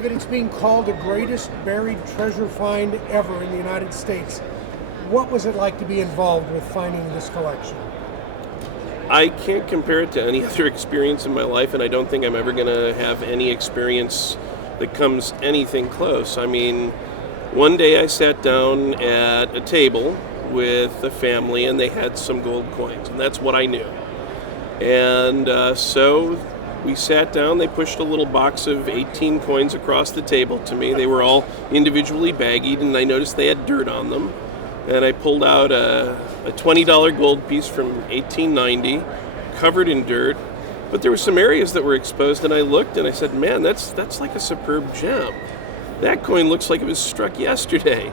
David, it's being called the greatest buried treasure find ever in the United States. What was it like to be involved with finding this collection? I can't compare it to any other experience in my life, and I don't think I'm ever going to have any experience that comes anything close. I mean, one day I sat down at a table with a family, and they had some gold coins, and that's what I knew. And so we sat down, they pushed a little box of 18 coins across the table to me. They were all individually baggied, and I noticed they had dirt on them. And I pulled out a $20 gold piece from 1890, covered in dirt. But there were some areas that were exposed, and I looked and I said, man, that's like a superb gem. That coin looks like it was struck yesterday.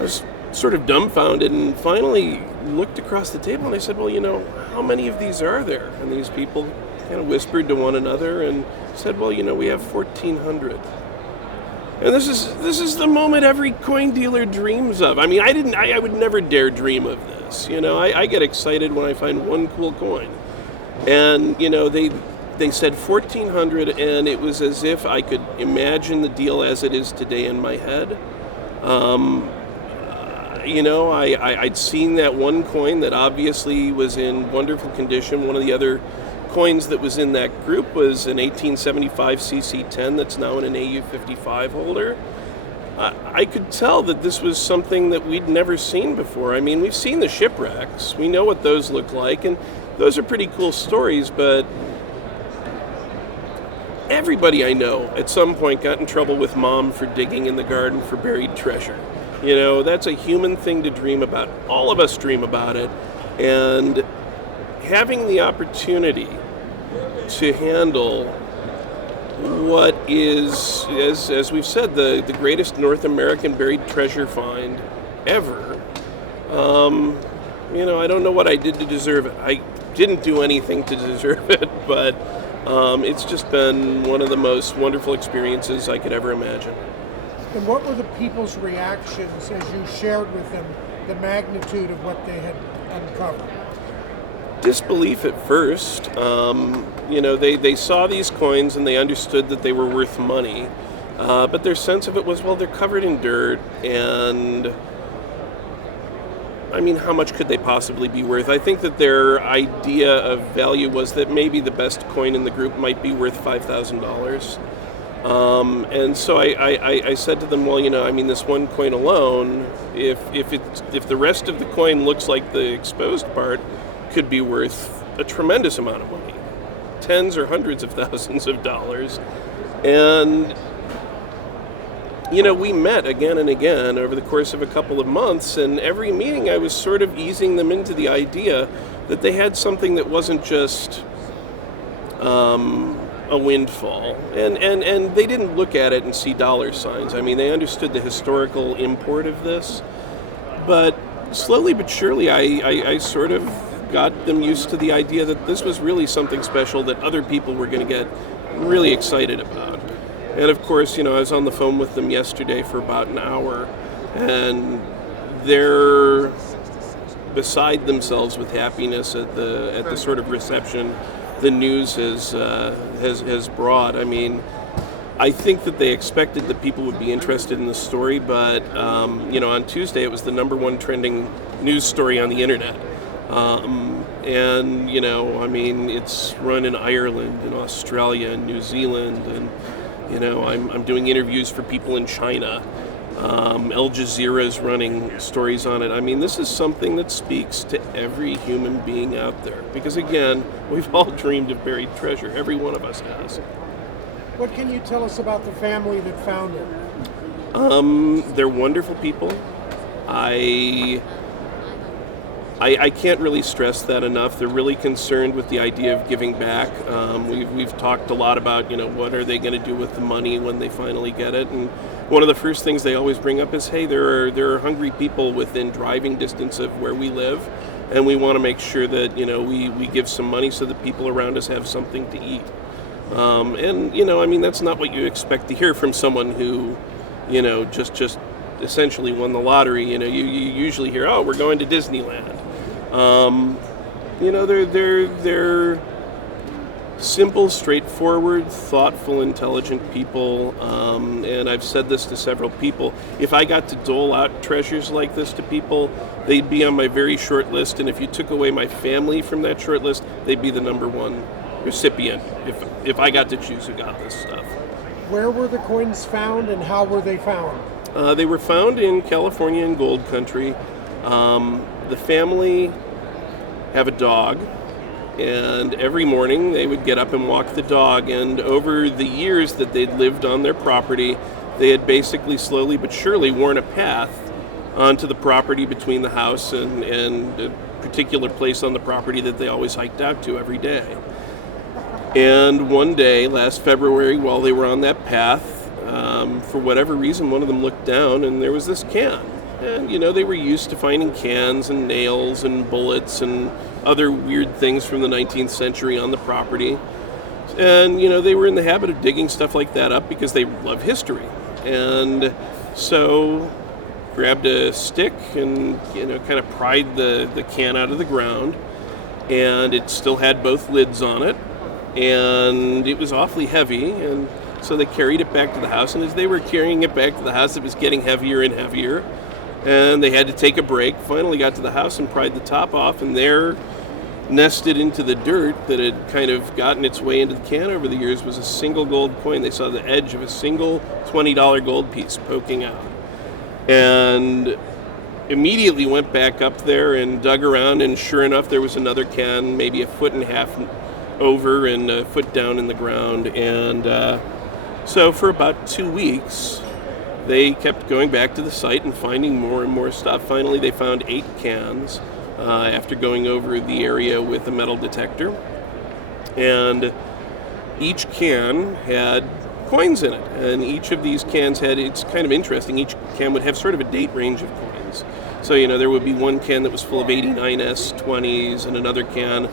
I was sort of dumbfounded and finally looked across the table and I said, well, how many of these are there? And these people kind of whispered to one another and said, well, we have 1,400. And this is the moment every coin dealer dreams of. I mean, I would never dare dream of this. I get excited when I find one cool coin. And, they said 1,400, and it was as if I could imagine the deal as it is today in my head. I'd seen that one coin that obviously was in wonderful condition. One of the other coins that was in that group was an 1875 CC10 that's now in an AU55 holder. I could tell that this was something that we'd never seen before. I mean, we've seen the shipwrecks. We know what those look like, and those are pretty cool stories, but everybody I know at some point got in trouble with mom for digging in the garden for buried treasure. That's a human thing to dream about. All of us dream about it. And having the opportunity to handle what is, as we've said, the greatest North American buried treasure find ever, I don't know what I did to deserve it. I didn't do anything to deserve it, but it's just been one of the most wonderful experiences I could ever imagine. And what were the people's reactions as you shared with them the magnitude of what they had uncovered? Disbelief at first. They saw these coins and they understood that they were worth money. But their sense of it was, well, they're covered in dirt, and I mean, how much could they possibly be worth? I think that their idea of value was that maybe the best coin in the group might be worth $5,000. And so I said to them, well, this one coin alone, if the rest of the coin looks like the exposed part, could be worth a tremendous amount of money, tens or hundreds of thousands of dollars. And we met again and again over the course of a couple of months, and every meeting I was sort of easing them into the idea that they had something that wasn't just a windfall. And they didn't look at it and see dollar signs. I mean, they understood the historical import of this. But slowly but surely, I sort of got them used to the idea that this was really something special that other people were going to get really excited about. And of course, I was on the phone with them yesterday for about an hour, and they're beside themselves with happiness at the sort of reception the news has brought. I mean, I think that they expected that people would be interested in the story, but on Tuesday it was the number one trending news story on the internet. It's run in Ireland and Australia and New Zealand, and I'm doing interviews for people in China. Al Jazeera's running stories on it. I mean, this is something that speaks to every human being out there. Because again, we've all dreamed of buried treasure. Every one of us has. What can you tell us about the family that found it? They're wonderful people. I can't really stress that enough. They're really concerned with the idea of giving back. We've talked a lot about, what are they going to do with the money when they finally get it. And one of the first things they always bring up is, hey, there are hungry people within driving distance of where we live, and we want to make sure that, we give some money so that people around us have something to eat. That's not what you expect to hear from someone who, just essentially won the lottery. You usually hear, oh, we're going to Disneyland. simple, straightforward, thoughtful, intelligent people. And I've said this to several people. If I got to dole out treasures like this to people, they'd be on my very short list. And if you took away my family from that short list, they'd be the number one recipient if I got to choose who got this stuff. Where were the coins found and how were they found? They were found in California in gold country. The family have a dog. And every morning they would get up and walk the dog. And over the years that they'd lived on their property, they had basically slowly but surely worn a path onto the property between the house and a particular place on the property that they always hiked out to every day. And one day, last February, while they were on that path, for whatever reason, one of them looked down and there was this can. And, they were used to finding cans and nails and bullets and other weird things from the 19th century on the property. And, they were in the habit of digging stuff like that up because they love history. And so grabbed a stick and, kind of pried the can out of the ground. And it still had both lids on it. And it was awfully heavy. And so they carried it back to the house. And as they were carrying it back to the house, it was getting heavier and heavier. And they had to take a break. Finally got to the house and pried the top off, and there, nested into the dirt that had kind of gotten its way into the can over the years, was a single gold coin. They saw the edge of a single $20 gold piece poking out. And immediately went back up there and dug around, and sure enough, there was another can, maybe a foot and a half over and a foot down in the ground. And so for about 2 weeks, they kept going back to the site and finding more and more stuff. Finally, they found 8 cans after going over the area with a metal detector. And each can had coins in it. And each of these cans had, it's kind of interesting, each can would have sort of a date range of coins. So, there would be one can that was full of 89s, 20s, and another can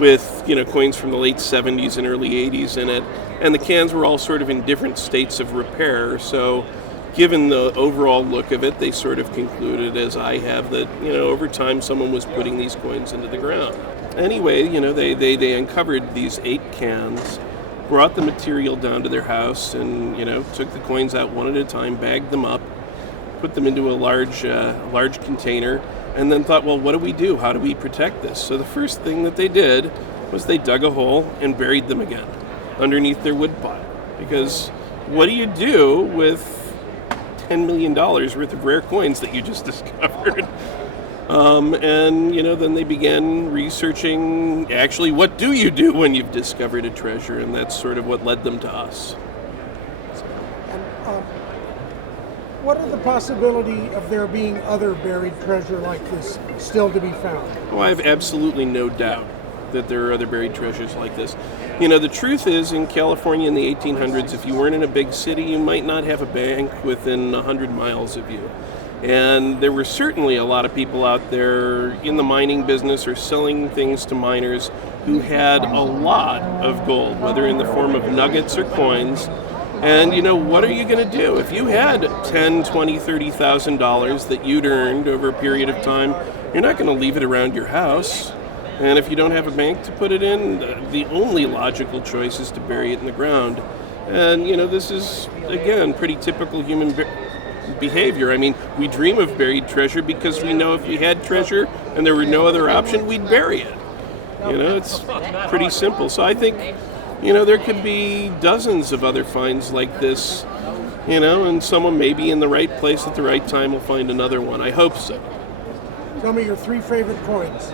with, coins from the late 70s and early 80s in it. And the cans were all sort of in different states of repair. So, given the overall look of it, they sort of concluded, as I have, that, over time someone was putting these coins into the ground. Anyway, they uncovered these 8 cans, brought the material down to their house, and, took the coins out one at a time, bagged them up, put them into a large container, and then thought, well, what do we do? How do we protect this? So the first thing that they did was they dug a hole and buried them again underneath their wood pile. Because what do you do with $10 million worth of rare coins that you just discovered? And, then they began researching, actually, what do you do when you've discovered a treasure? And that's sort of what led them to us. And what are the possibility of there being other buried treasure like this still to be found? Well, I have absolutely no doubt that there are other buried treasures like this. The truth is, in California in the 1800s, if you weren't in a big city, you might not have a bank within 100 miles of you. And there were certainly a lot of people out there in the mining business or selling things to miners who had a lot of gold, whether in the form of nuggets or coins. And, what are you going to do? If you had $10,000, $20,000, $30,000 that you'd earned over a period of time, you're not going to leave it around your house. And if you don't have a bank to put it in, the only logical choice is to bury it in the ground. And, this is, again, pretty typical human behavior. I mean, we dream of buried treasure because we know if we had treasure and there were no other option, we'd bury it. It's pretty simple. So I think, there could be dozens of other finds like this, and someone maybe in the right place at the right time will find another one. I hope so. Tell me your 3 favorite coins.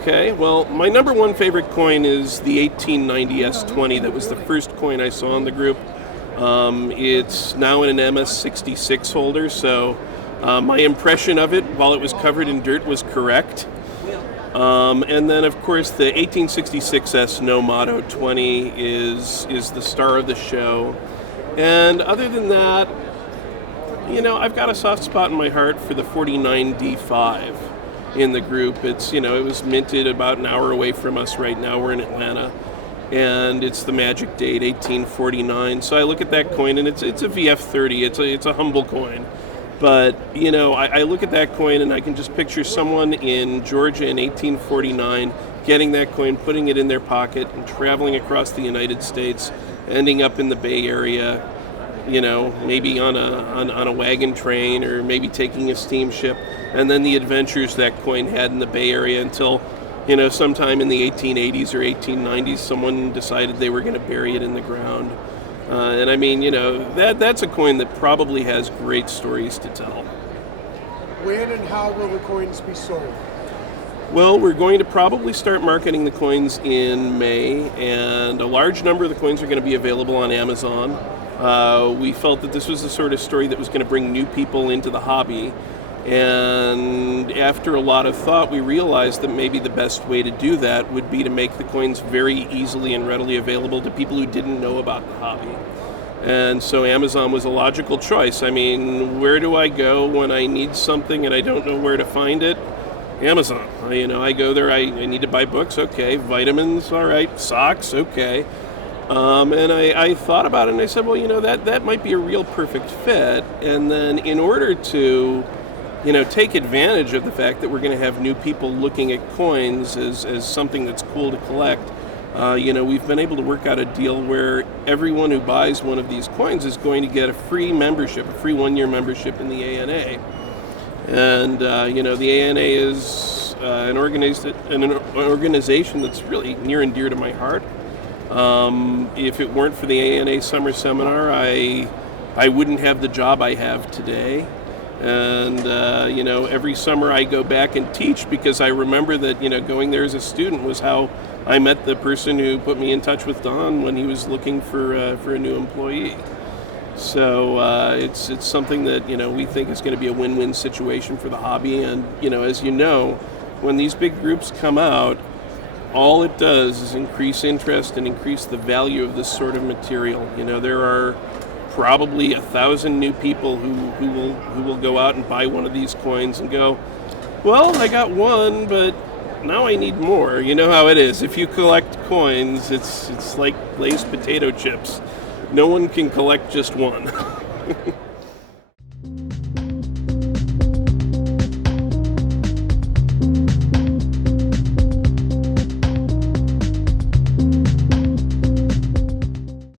Okay, well, my number 1 favorite coin is the 1890 S20. That was the first coin I saw in the group. It's now in an MS-66 holder, so my impression of it, while it was covered in dirt, was correct. And then, of course, the 1866S No Motto 20 is the star of the show. And other than that, I've got a soft spot in my heart for the 49D5 in the group. It's, it was minted about an hour away from us right now. We're in Atlanta. And it's the magic date, 1849. So I look at that coin, and it's a VF30. It's a humble coin. But, I look at that coin, and I can just picture someone in Georgia in 1849 getting that coin, putting it in their pocket, and traveling across the United States, ending up in the Bay Area, maybe on a wagon train or maybe taking a steamship, and then the adventures that coin had in the Bay Area until, sometime in the 1880s or 1890s, someone decided they were going to bury it in the ground. And I mean, that's a coin that probably has great stories to tell. When and how will the coins be sold? Well, we're going to probably start marketing the coins in May, and a large number of the coins are going to be available on Amazon. We felt that this was the sort of story that was going to bring new people into the hobby, and after a lot of thought, we realized that maybe the best way to do that would be to make the coins very easily and readily available to people who didn't know about the hobby. And so Amazon was a logical choice. I mean, where do I go when I need something and I don't know where to find it? Amazon. I go there, I need to buy books, okay. Vitamins, all right. Socks, okay. And I thought about it and I said, well, that might be a real perfect fit. And then in order to, take advantage of the fact that we're going to have new people looking at coins as something that's cool to collect, we've been able to work out a deal where everyone who buys one of these coins is going to get a free membership, a free 1-year membership in the ANA. And, the ANA is an organization that's really near and dear to my heart. If it weren't for the ANA Summer Seminar, I wouldn't have the job I have today. And, every summer I go back and teach because I remember that, going there as a student was how I met the person who put me in touch with Don when he was looking for a new employee. So it's something that, we think is going to be a win-win situation for the hobby. And, as you know, when these big groups come out, all it does is increase interest and increase the value of this sort of material. There are probably 1,000 new people who will go out and buy one of these coins and go, well, I got one, but now I need more. You know how it is. If you collect coins, it's like Lay's potato chips. No one can collect just one.